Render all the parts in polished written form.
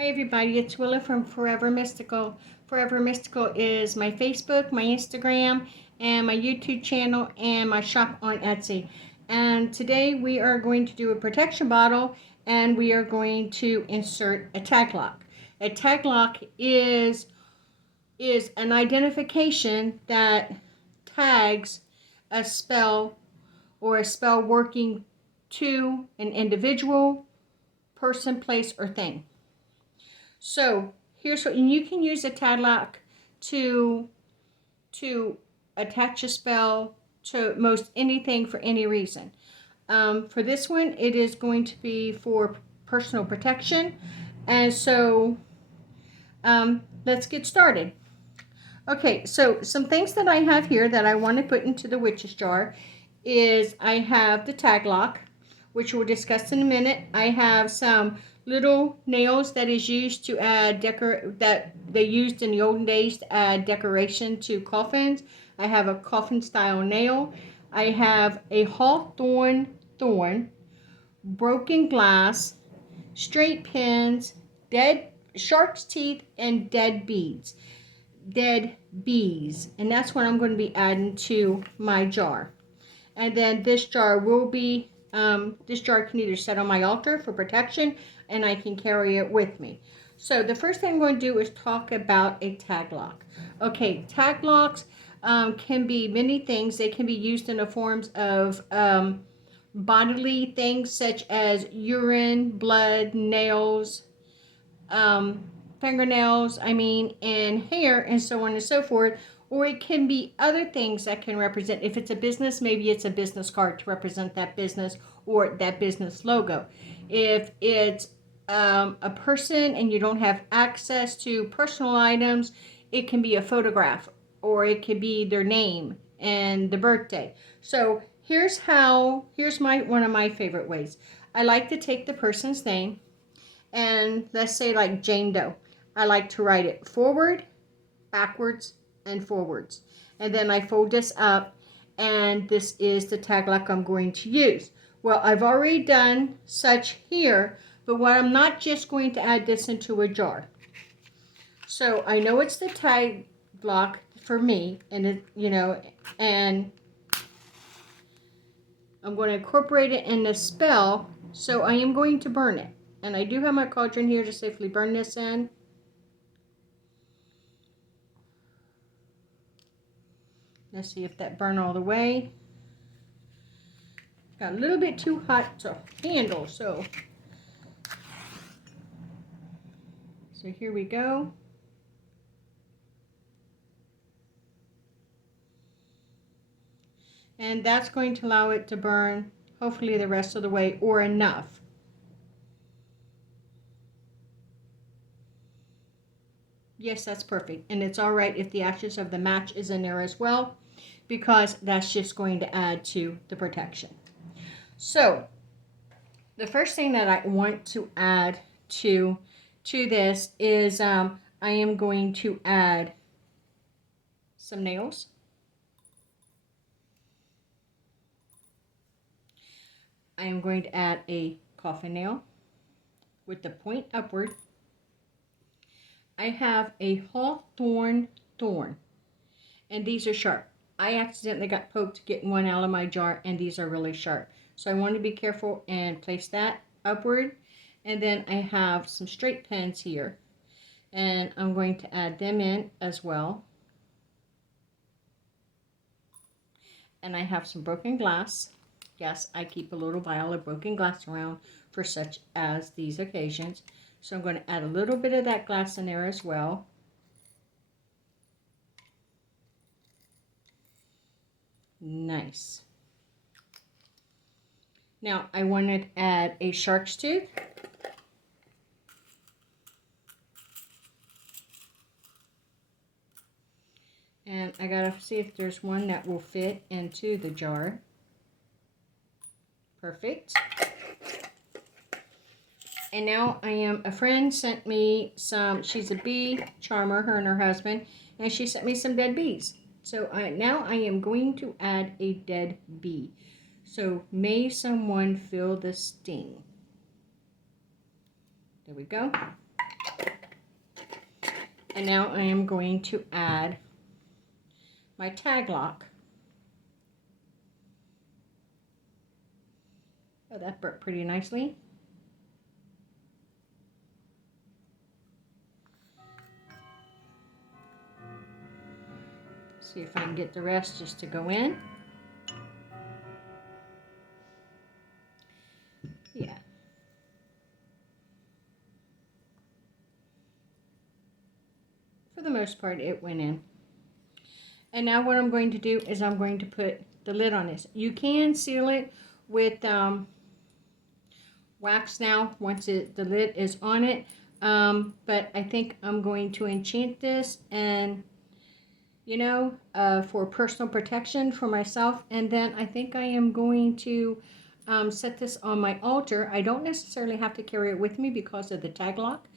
Hi everybody, it's Willa from Forever Mystical. Forever Mystical is my Facebook, my Instagram, and my YouTube channel, and my shop on Etsy. And today we are going to do a protection bottle, and we are going to insert a tag lock. A tag lock is an identification that tags a spell or a spell working to an individual, person, place, or thing. So here's what, and you can use a tag lock to attach a spell to most anything for any reason. For this one, it is going to be for personal protection, and so let's get started. Okay, so some things that I have here that I want to put into the witch's jar is I have the tag lock, which we'll discuss in a minute. I have some little nails that is used to add that they used in the olden days to add decoration to coffins. I have a coffin style nail. I have a hawthorn thorn, broken glass, straight pins, dead shark's teeth, and dead bees, and that's what I'm going to be adding to my jar. And then this jar will be this jar can either set on my altar for protection, and I can carry it with me. So the first thing I'm going to do is talk about a tag lock. Okay, tag locks can be many things. They can be used in the forms of bodily things such as urine, blood, nails, fingernails, and hair, and so on and so forth. Or it can be other things that can represent, if it's a business, maybe it's a business card to represent that business or that business logo. If it's a person and you don't have access to personal items, it can be a photograph, or it could be their name and the birthday. So here's my one of my favorite ways. I like to take the person's name, and let's say like Jane Doe. I like to write it forward, backwards, and forwards. And then I fold this up, and this is the tag lock I'm going to use. Well, I've already done such here, but what I'm not just going to add this into a jar. So I know it's the tag lock for me, and and I'm going to incorporate it in the spell, so I am going to burn it. And I do have my cauldron here to safely burn this in. Let's see if that burned all the way. Got a little bit too hot to handle, so here we go. And that's going to allow it to burn, hopefully the rest of the way, or enough. Yes, that's perfect. And it's all right if the ashes of the match is in there as well, because that's just going to add to the protection. So the first thing that I want to add to this is I am going to add some nails. I am going to add a coffin nail with the point upward. I have a hawthorn thorn, and these are sharp. I accidentally got poked getting one out of my jar, and these are really sharp. So I want to be careful and place that upward. And then I have some straight pins here, and I'm going to add them in as well. And I have some broken glass. Yes, I keep a little vial of broken glass around for such as these occasions. So I'm going to add a little bit of that glass in there as well. Nice. Now I want to add a shark's tooth. And I gotta see if there's one that will fit into the jar. Perfect. And now a friend sent me some, she's a bee charmer, her and her husband, and she sent me some dead bees. So now I am going to add a dead bee. So may someone feel the sting. There we go. And now I am going to add my tag lock. Oh, that burnt pretty nicely. See if I can get the rest just to go in. Yeah. For the most part, it went in. And now what I'm going to do is I'm going to put the lid on this. You can seal it with wax now once the lid is on it. But I think I'm going to enchant this and, for personal protection for myself. And then I think I am going to set this on my altar. I don't necessarily have to carry it with me because of the tag lock.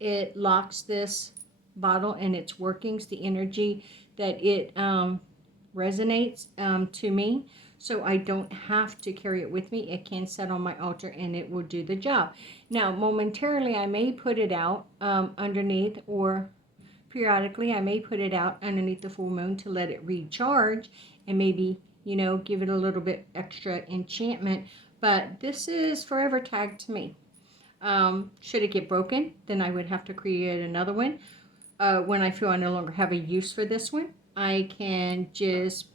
It locks this bottle and its workings, the energy that it resonates to me. So I don't have to carry it with me. It can set on my altar and it will do the job. Now, momentarily, I may put it out underneath, or periodically, I may put it out underneath the full moon to let it recharge and maybe, give it a little bit extra enchantment. But this is forever tagged to me. Should it get broken, then I would have to create another one. When I feel I no longer have a use for this one, I can just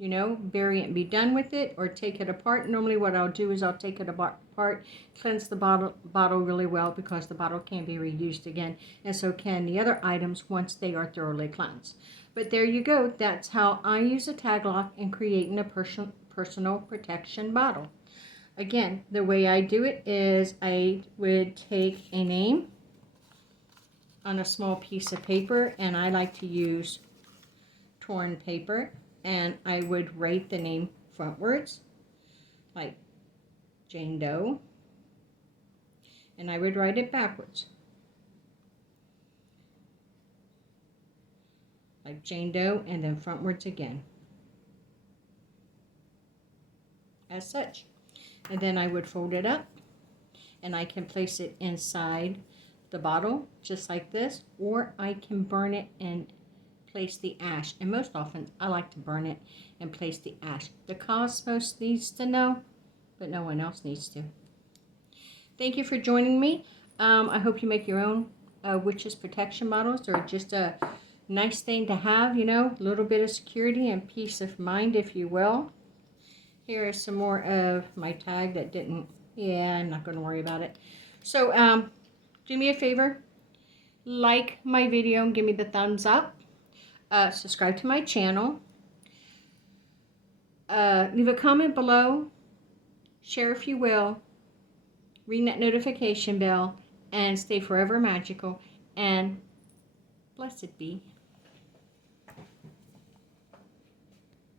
bury it and be done with it, or take it apart. Normally what I'll do is I'll take it apart, cleanse the bottle really well, because the bottle can be reused again, and so can the other items once they are thoroughly cleansed. But there you go. That's how I use a tag lock in creating a personal protection bottle. Again, the way I do it is I would take a name on a small piece of paper, and I like to use torn paper, and I would write the name frontwards, like Jane Doe, and I would write it backwards, like Jane Doe, and then frontwards again, as such. And then I would fold it up, and I can place it inside the bottle just like this, or I can burn it and place the ash. And most often I like to burn it and place the ash. The cosmos needs to know, but no one else needs to. Thank you for joining me. I hope you make your own witches protection bottles. They're just a nice thing to have, a little bit of security and peace of mind, if you will. Here is some more of my tag that didn't, I'm not going to worry about it. So do me a favor, like my video and give me the thumbs up. Subscribe to my channel. Leave a comment below. Share if you will. Ring that notification bell. And stay forever magical. And blessed be.